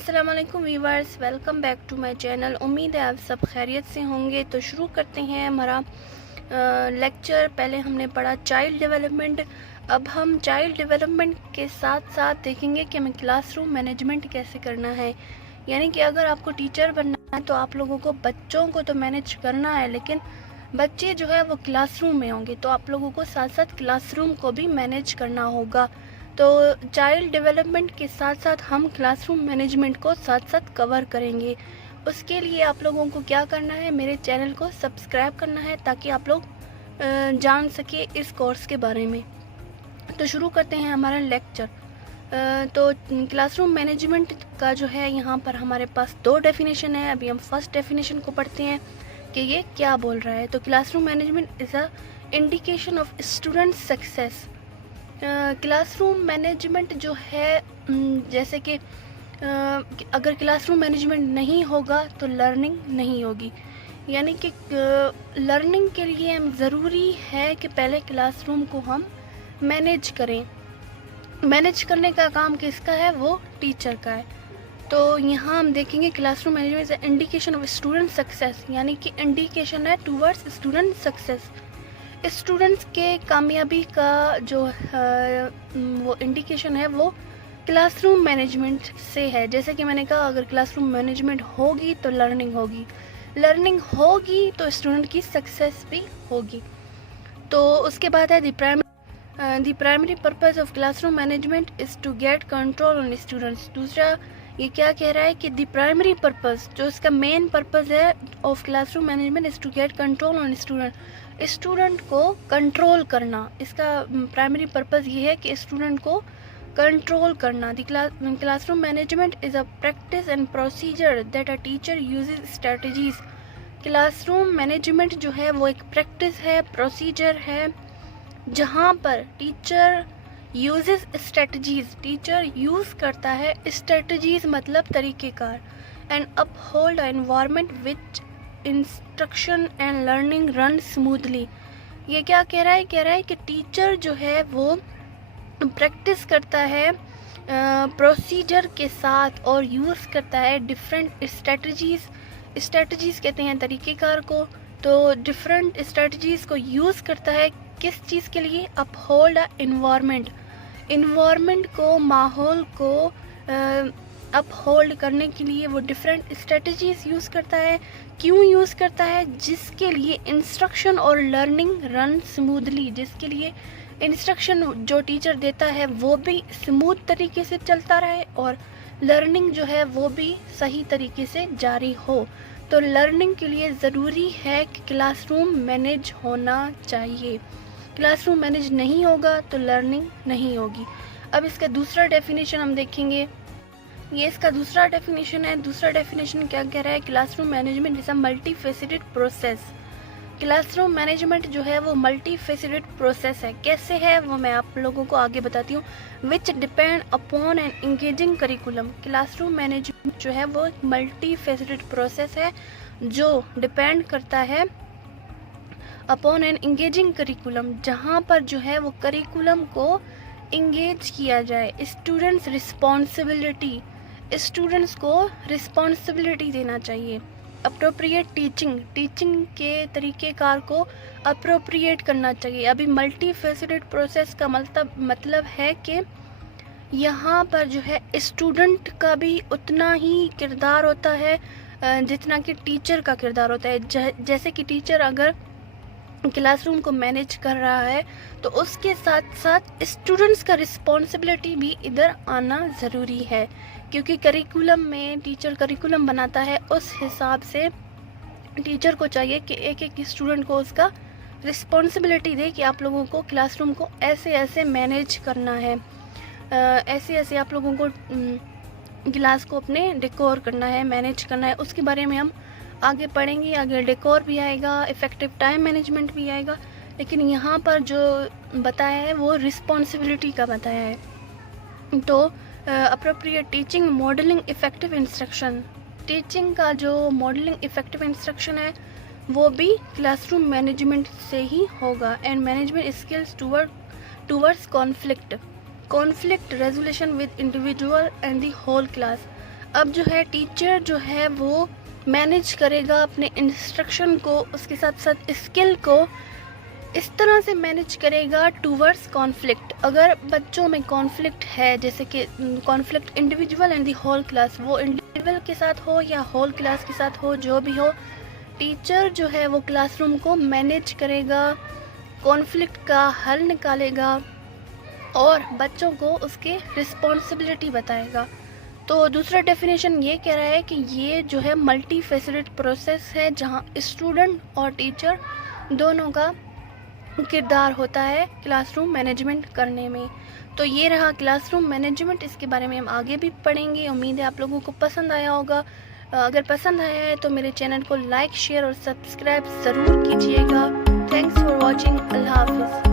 अस्सलाम वालेकुम viewers, welcome back to my channel. उम्मीद है आप सब खैरियत से होंगे। तो शुरू करते हैं हमारा लेक्चर। पहले हमने पढ़ा चाइल्ड डेवलपमेंट। अब हम चाइल्ड डेवलपमेंट के साथ साथ देखेंगे कि हमें क्लासरूम मैनेजमेंट कैसे करना है। यानी कि अगर आपको टीचर बनना है तो आप लोगों को बच्चों को तो मैनेज करना है, लेकिन बच्चे जो है वो क्लासरूम में होंगे, तो आप लोगों को साथ साथ क्लासरूम को भी मैनेज करना होगा। तो चाइल्ड डेवलपमेंट के साथ साथ हम क्लासरूम मैनेजमेंट को साथ साथ कवर करेंगे। उसके लिए आप लोगों को क्या करना है, मेरे चैनल को सब्सक्राइब करना है ताकि आप लोग जान सके इस कोर्स के बारे में। तो शुरू करते हैं हमारा लेक्चर। तो क्लासरूम मैनेजमेंट का जो है यहाँ पर हमारे पास दो डेफिनेशन है। अभी हम फर्स्ट डेफिनेशन को पढ़ते हैं कि ये क्या बोल रहा है। तो classroom management is a indication of student success. Classroom management जो है, जैसे कि अगर क्लासरूम मैनेजमेंट नहीं होगा तो लर्निंग नहीं होगी। यानी कि लर्निंग के लिए हम ज़रूरी है कि पहले क्लासरूम को हम मैनेज करें। मैनेज करने का काम किसका है, वो टीचर का है। तो यहाँ हम देखेंगे classroom management is indication of student success, यानी कि इंडिकेशन है टूवर्ड्स स्टूडेंट सक्सेस। स्टूडेंट्स के कामयाबी का जो वो इंडिकेशन है वो क्लासरूम मैनेजमेंट से है। जैसे कि मैंने कहा, अगर क्लासरूम मैनेजमेंट होगी तो लर्निंग होगी, लर्निंग होगी तो स्टूडेंट की सक्सेस भी होगी। तो उसके बाद है the primary purpose of classroom management is to get control on students. दूसरा ये क्या कह रहा है कि द प्राइमरी पर्पस, जो इसका मेन पर्पस है of classroom management is to get control on student, student को कंट्रोल करना। इसका प्राइमरी पर्पस ये है कि स्टूडेंट को कंट्रोल करना। The classroom management is a practice and procedure that a teacher uses strategies. Classroom management जो है वो एक प्रैक्टिस है, प्रोसीजर है, जहाँ पर teacher uses strategies, teacher use करता है स्ट्रेटजीज मतलब तरीक़ेकार, and uphold environment which instruction and learning run smoothly. ये क्या कह रहा है, कह रहा है कि टीचर जो है वो प्रैक्टिस करता है प्रोसीजर के साथ और यूज़ करता है डिफरेंट स्ट्रेटजीज। स्ट्रेटजीज कहते हैं तरीक़ेकार को। तो डिफरेंट स्ट्रेटजीज को यूज़ करता है किस चीज़ के लिए, अपहोल्ड एनवायरनमेंट, इन्वायरमेंट को, माहौल को अपहोल्ड करने के लिए वो डिफरेंट स्ट्रेटजीज यूज़ करता है। क्यों यूज़ करता है, जिसके लिए इंस्ट्रक्शन और लर्निंग रन स्मूथली, जिसके लिए इंस्ट्रक्शन जो टीचर देता है वो भी स्मूथ तरीके से चलता रहे और लर्निंग जो है वो भी सही तरीके से जारी हो। तो लर्निंग के लिए ज़रूरी है कि क्लासरूम मैनेज होना चाहिए। क्लासरूम मैनेज नहीं होगा तो लर्निंग नहीं होगी। अब इसका दूसरा डेफिनेशन हम देखेंगे। ये इसका दूसरा डेफिनेशन है। दूसरा डेफिनेशन क्या कह रहा है, classroom management is a multi faceted process. Classroom management जो है वो मल्टी फेसेटेड प्रोसेस है। कैसे है वो मैं आप लोगों को आगे बताती हूँ। Which depend upon an engaging curriculum. Classroom management जो है वो एक मल्टी फेसेटेड प्रोसेस है जो डिपेंड करता है अपॉन एन इंगेजिंग करिकुलम, जहाँ पर जो है वो करिकुलम को इंगेज किया जाए। स्टूडेंट्स रिस्पॉन्सिबिलिटी, स्टूडेंट्स को रिस्पॉन्सिबिलिटी देना चाहिए। अप्रोप्रिएट टीचिंग, टीचिंग के तरीक़ेकार को अप्रोप्रिएट करना चाहिए। अभी मल्टी फेसेटेड प्रोसेस का मतलब है कि यहाँ पर जो है स्टूडेंट का भी उतना ही किरदार होता है जितना कि टीचर का किरदार होता है। जैसे कि टीचर अगर क्लासरूम को मैनेज कर रहा है तो उसके साथ साथ स्टूडेंट्स का रिस्पॉन्सिबिलिटी भी इधर आना ज़रूरी है, क्योंकि करिकुलम में टीचर करिकुलम बनाता है, उस हिसाब से टीचर को चाहिए कि एक एक स्टूडेंट को उसका रिस्पॉन्सिबिलिटी दे कि आप लोगों को क्लासरूम को ऐसे ऐसे मैनेज करना है, ऐसे ऐसे आप लोगों को क्लास को अपने डेकोर करना है, मैनेज करना है। उसके बारे में हम आगे पढ़ेंगे। आगे डेकोर भी आएगा, इफ़ेक्टिव टाइम मैनेजमेंट भी आएगा, लेकिन यहाँ पर जो बताया है वो रिस्पॉन्सिबिलिटी का बताया है। तो appropriate teaching, modelling, effective instruction. Teaching का जो मॉडलिंग इफ़ेक्टिव इंस्ट्रक्शन है वो भी क्लासरूम मैनेजमेंट से ही होगा। And management skills towards conflict resolution with individual and the whole class. अब जो है टीचर जो है वो मैनेज करेगा अपने इंस्ट्रक्शन को, उसके साथ साथ स्किल को इस तरह से मैनेज करेगा टूवर्ड्स कॉन्फ्लिक्ट। अगर बच्चों में कॉन्फ्लिक्ट है, जैसे कि conflict individual and the whole class, वो इंडिविजुअल के साथ हो या होल क्लास के साथ हो, जो भी हो, टीचर जो है वो क्लासरूम को मैनेज करेगा, कॉन्फ्लिक्ट का हल निकालेगा और बच्चों को उसके रिस्पॉन्सिबिलिटी बताएगा। तो दूसरा डेफिनेशन ये कह रहा है कि ये जो है मल्टी फेसेटेड प्रोसेस है, जहाँ स्टूडेंट और टीचर दोनों का किरदार होता है क्लासरूम मैनेजमेंट करने में। तो ये रहा क्लासरूम मैनेजमेंट, इसके बारे में हम आगे भी पढ़ेंगे। उम्मीद है आप लोगों को पसंद आया होगा। अगर पसंद आया है तो मेरे चैनल को लाइक, शेयर और सब्सक्राइब ज़रूर कीजिएगा। Thanks for watching. अल्लाह हाफिज़।